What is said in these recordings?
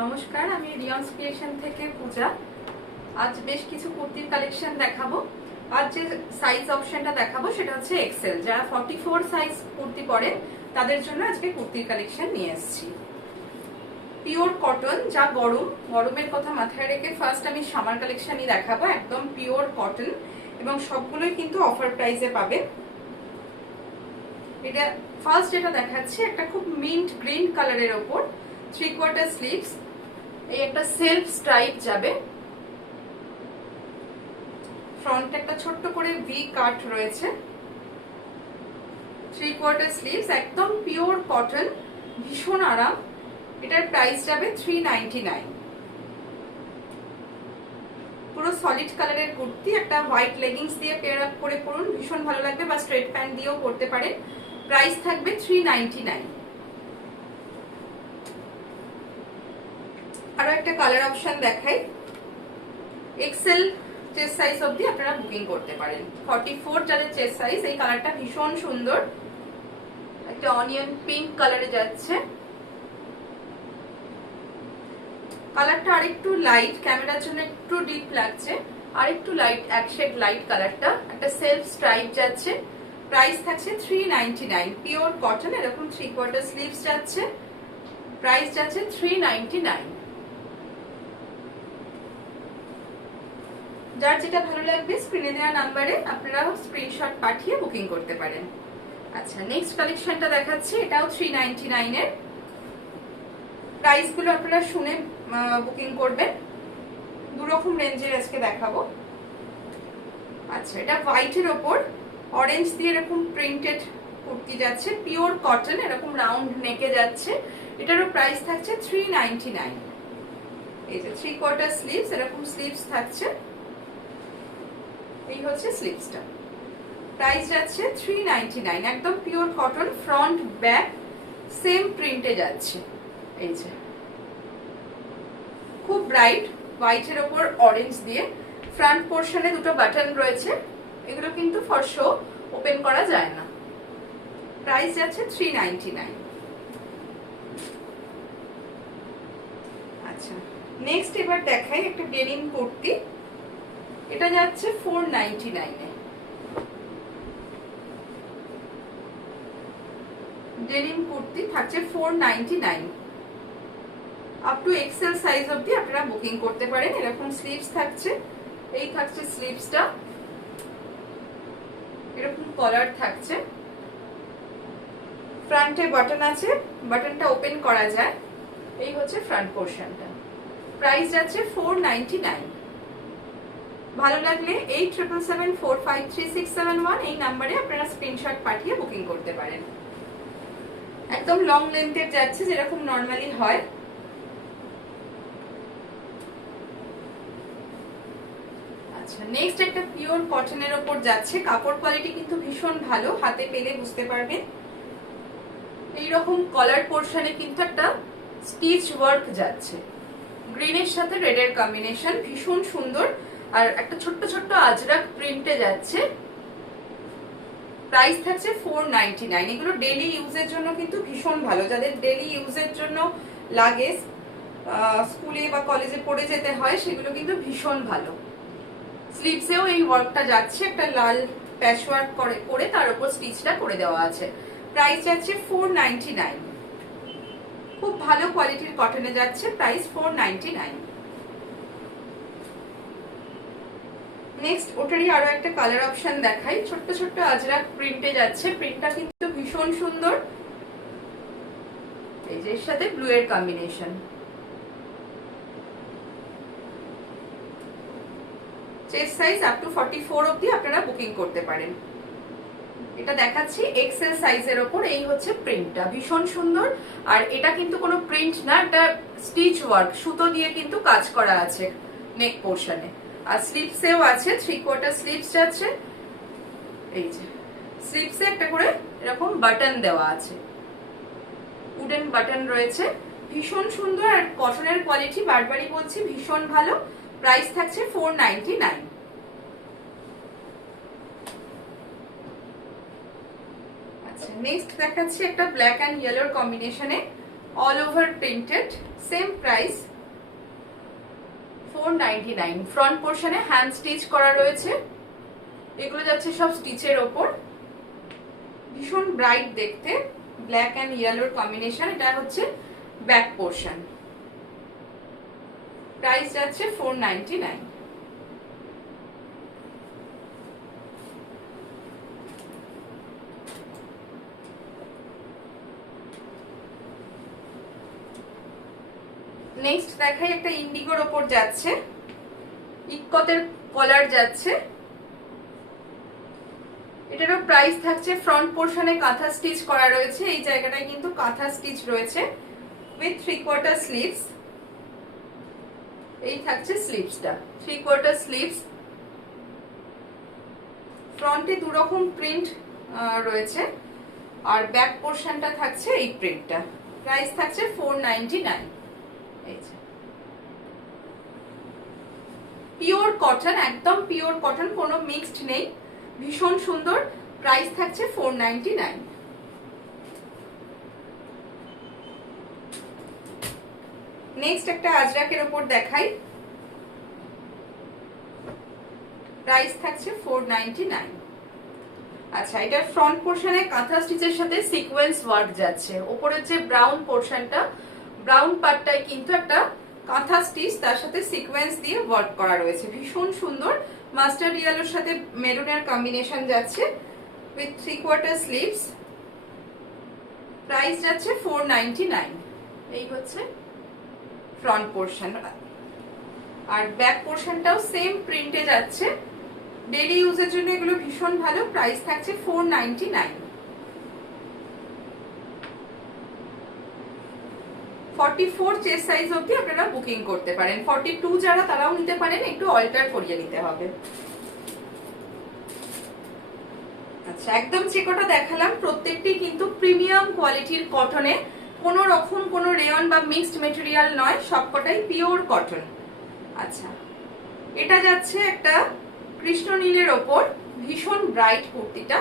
নমস্কার, আমি রিয়ন্স ক্রিয়েশন থেকে পূজা। আজ বেশ কিছু কুর্তির কালেকশন দেখাবো। আজ যে সাইজ অপশনটা দেখাবো সেটা হচ্ছে এক্সেল। যারা 44 সাইজ কুর্তি পরে তাদের জন্য আজকে কুর্তির কালেকশন নিয়ে এসেছি। পিওর কটন, যা গরমের কথা মাথায় রেখে ফার্স্ট আমি সামার কালেকশনই দেখাবো। একদম পিওর কটন এবং সবগুলোই কিন্তু অফার প্রাইসে পাবে। এটা ফার্স্ট যেটা দেখাচ্ছি, একটা খুব মিন্ট গ্রিন কালারের ওপর 3/4 স্লিভস, এই একটা সেলফ স্ট্রাইপ যাবে। ফ্রন্টে একটা ছোট্ট করে ভি কাট রয়েছে। 3/4 স্লিভস, একদম পিওর কটন, ভীষণ আরাম। এটার প্রাইস যাবে 399। পুরো সলিড কালারের কুর্তি, একটা হোয়াইট লেগিংস দিয়ে পেয়ার আপ করে পরুন, ভীষণ ভালো লাগবে, বা স্ট্রেট প্যান্ট দিয়েও পরতে পারেন। প্রাইস থাকবে 399। আরো একটা কালার অপশন দেখাই। এক্সেল চেস্ট সাইজ অবধি আপনারা বুকিং করতে পারেন। 44 যাদের চেস্ট সাইজ, এই কালারটা ভীষণ সুন্দর, একটা অনিয়ন পিঙ্ক কালারে যাচ্ছে। কালারটা আরেকটু লাইট, ক্যামেরার জন্য একটু ডিপ লাগছে, আরেকটু লাইট, এক শেড লাইট কালারটা। একটা সেলফ স্ট্রাইপ যাচ্ছে। প্রাইস থাকছে 399। পিওর কটন, এরকম 3/4 স্লিভস যাচ্ছে। প্রাইস যাচ্ছে 399। যার যেটা ভালো লাগবে স্ক্রিনে দেওয়া নাম্বারে আপনারা স্ক্রিনশট পাঠিয়ে বুকিং করতে পারেন। আচ্ছা, নেক্সট কালেকশনটা দেখাচ্ছি, এটাও 399 এর। প্রাইস গুলো আপনারা শুনে বুকিং করবেন। দু রকম রেঞ্জের আজকে দেখাবো। আচ্ছা, এটা হোয়াইটের ওপর অরেঞ্জ দিয়ে এরকম প্রিন্টেড কুর্তি যাচ্ছে, পিওর কটন, এরকম রাউন্ড নেকে যাচ্ছে। এটারও প্রাইস থাকছে 399। এই যে 3/4 স্লিভস, এরকম স্লিভস থাকছে। এই হচ্ছে স্লিভসটা। প্রাইস যাচ্ছে 399। একদম pure cotton, front back same প্রিন্টে যাচ্ছে। এই যে খুব ব্রাইট হোয়াইটের ওপর অরেঞ্জ দিয়ে, ফ্রন্ট পোর্শনে দুটো বাটন রয়েছে। এগুলো কিন্তু ফর শো, ওপেন করা যায় না। প্রাইস যাচ্ছে 399। আচ্ছা, নেক্সট এবার দেখাই একটা ডেনিম কুর্তি। এটা যাচ্ছে 499 এ। ডেনিম কুর্তি থাকছে 499। আপ টু এক্সেল সাইজ অবধি আপনারা বুকিং করতে পারেন। এরকম স্লিভস থাকছে, এই থাকছে স্লিভসটা, এরকম কলার থাকছে। ফ্রন্টে বাটন আছে, বাটনটা ওপেন করা যায়। এই হচ্ছে ফ্রন্ট পোর্শনটা। প্রাইস যাচ্ছে 499। ভালো লাগলে 8777453671 এই নাম্বারে আপনারা স্ক্রিনশট পাঠিয়ে বুকিং করতে পারেন। একদম লং লেন্থের যাচ্ছে, যেরকম নর্মালি হয়। আচ্ছা, নেক্সট একটা পিওর কটনের ওপর যাচ্ছে। কাপড় কোয়ালিটি কিন্তু ভীষণ ভালো, হাতে পেলে বুঝতে পারবেন। এইরকম কলার পোর্শনে কিন্তু একটা স্টিচ ওয়ার্ক যাচ্ছে, গ্রিনের সাথে রেডের কম্বিনেশন, ভীষণ সুন্দর। আর একটা ছোট্ট ছোট্ট আজরাক প্রিন্টে যাচ্ছে। প্রাইস থাকছে 499। এগুলো ডেইলি ইউজের জন্য কিন্তু ভীষণ ভালো, যাদের ডেইলি ইউজের জন্য লাগে, স্কুলে বা কলেজে পড়ে যেতে হয়, সেগুলো কিন্তু ভীষণ ভালো। স্লিভসেও এই ওয়ার্কটা যাচ্ছে, একটা লাল প্যাচ ওয়ার্ক করে তার উপর স্টিচটা করে দেওয়া আছে। প্রাইস যাচ্ছে 499। খুব ভালো কোয়ালিটির কটনে যাচ্ছে, প্রাইস 499। নেক্সট ওটারই আরো একটা কালার অপশন দেখাই। ছোট্ট ছোট্ট আজরাক প্রিন্টে যাচ্ছে, প্রিন্টটা কিন্তু ভীষণ সুন্দর। এই যে এর সাথে ব্লু এর combination. Chest size up to 44 অবধি আপনারা বুকিং করতে পারেন। এটা দেখাচ্ছি এক্সেল সাইজের ওপর। এই হচ্ছে প্রিন্টটা, ভীষণ সুন্দর। আর এটা কিন্তু কোনো প্রিন্ট না, এটা স্টিচ ওয়ার্ক, সুতো দিয়ে কিন্তু কাজ করা আছে নেক পোর্শনে। আর স্লিভসেও আছে, 3/4 স্লিভস যাচ্ছে। এই যে স্লিভসে একটা করে এরকম বাটন দেওয়া আছে, উডেন বাটন রয়েছে, ভীষণ সুন্দর। আর কটনের কোয়ালিটি বারবারই বলছি ভীষণ ভালো। প্রাইস থাকছে 499। আচ্ছা, নেক্সট দেখাচ্ছি একটা ব্ল্যাক অ্যান্ড ইয়েলোর কম্বিনেশনে all over printed, same price 499। Front পোর্শনে হ্যান্ড স্টিচ করা রয়েছে, এগুলো যাচ্ছে সব স্টিচের ওপর। ভীষণ ব্রাইট দেখতে, ব্ল্যাক অ্যান্ড ইয়েলোর কম্বিনেশন। এটা হচ্ছে ব্যাক পোর্শন, প্রাইস যাচ্ছে 499। নেক্সট দেখাই একটা ইন্ডিগোর ওপর যাচ্ছে, ইকতের কলার যাচ্ছে। এটারও প্রাইস থাকছে, ফ্রন্ট পোর্শনে কাঁথা স্টিচ করা রয়েছে, এই জায়গাটায় কিন্তু কাঁথা স্টিচ রয়েছে উইথ 3/4 স্লিভস। এই থাকছে স্লিভসটা, 3/4 স্লিভস। ফ্রন্টে দুরকম প্রিন্ট রয়েছে, আর ব্যাক পোর্শনটা থাকছে এই প্রিন্টটা। প্রাইস থাকছে 499। পিওর কটন, একদম পিওর কটন, কোনো মিক্সড নেই, ভীষণ সুন্দর। প্রাইস থাকছে 499। নেক্সট একটা আজরাকের ওপর দেখাই, প্রাইস থাকছে 499। আচ্ছা, এটা ফ্রন্ট পোর্শনে কাঁথা স্টিচের সাথে সিকোয়েন্স ওয়ার্ক যাচ্ছে। ওপরের যে ব্রাউন পোর্শনটা, ব্রাউন পার্টটায় কিন্তু একটা কাঁথা স্টিচ, তার সাথে সিকোয়েন্স দিয়ে ওয়ার্ক করা রয়েছে, ভীষণ সুন্দর। মাস্টার্ড ইয়েলোর সাথে মেরুনের কম্বিনেশন যাচ্ছে উইথ 3/4 স্লিভস। প্রাইস যাচ্ছে 499। এই হচ্ছে ফ্রন্ট পোর্শন, আর ব্যাক পোর্শনটাও সেম প্রিন্টে যাচ্ছে। ডেইলি ইউজের জন্য এগুলো ভীষণ ভালো। প্রাইস থাকছে 499। 44 চেস্ট সাইজ অবধি আপনারা বুকিং করতে পারেন। 42 যারা, তারাও নিতে পারেন, একটু অল্টার করিয়ে নিতে হবে। আচ্ছা, একদম যে কটা দেখালাম প্রত্যেকটি কিন্তু প্রিমিয়াম কোয়ালিটির কটনে, কোনো রকম কোনো রেয়ন বা মিক্সড মেটেরিয়াল নয়, সবকটাই পিওর কটন। আচ্ছা, এটা যাচ্ছে একটা কৃষ্ণ নীলের ওপর, ভীষণ ব্রাইট কুর্তিটা।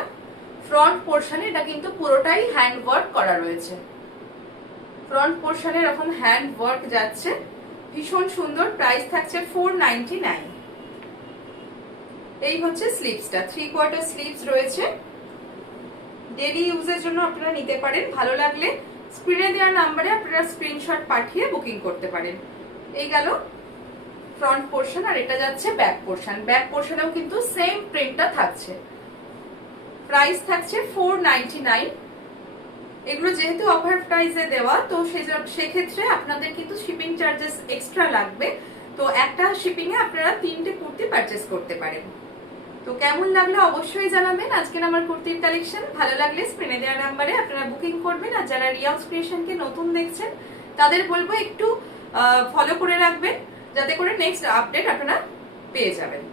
ফ্রন্ট পোর্শনে এটা কিন্তু পুরোটাই হ্যান্ড ওয়ার্ক করা রয়েছে। ফ্রন্ট পোর্শনে এরকম হ্যান্ড ওয়ার্ক যাচ্ছে, ভীষণ সুন্দর। প্রাইস থাকছে 499। এই হচ্ছে স্লিভসটা, 3/4 স্লিভস রয়েছে। ডেইলি ইউজের জন্য আপনারা নিতে পারেন। ভালো লাগলে স্ক্রিনে দেওয়া নাম্বারে আপনারা স্ক্রিনশট পাঠিয়ে বুকিং করতে পারেন। এই গেল ফ্রন্ট পোর্শন, আর এটা যাচ্ছে ব্যাক পোর্শন। ব্যাক পোর্শনেও কিন্তু সেম প্রিন্টটা থাকছে। প্রাইস থাকছে 499। এগুলো যেহেতু অফার প্রাইসে দেওয়া, তো সেক্ষেত্রে আপনাদের কিন্তু শিপিং চার্জেস এক্সট্রা লাগবে। তো একটা শিপিং এ আপনারা 3টে কুর্তি পারচেস করতে পারেন। তো কেমন লাগলো অবশ্যই জানাবেন আজকের আমার কুর্তির কালেকশন। ভালো লাগলে স্ক্রিনে দেওয়া নাম্বারে আপনারা বুকিং করবেন। আর যারা রিয়াউস ক্রিয়েশনকে নতুন দেখছেন, তাদের বলবো একটু ফলো করে রাখবেন, যাতে করে নেক্সট আপডেট আপনারা পেয়ে যাবেন।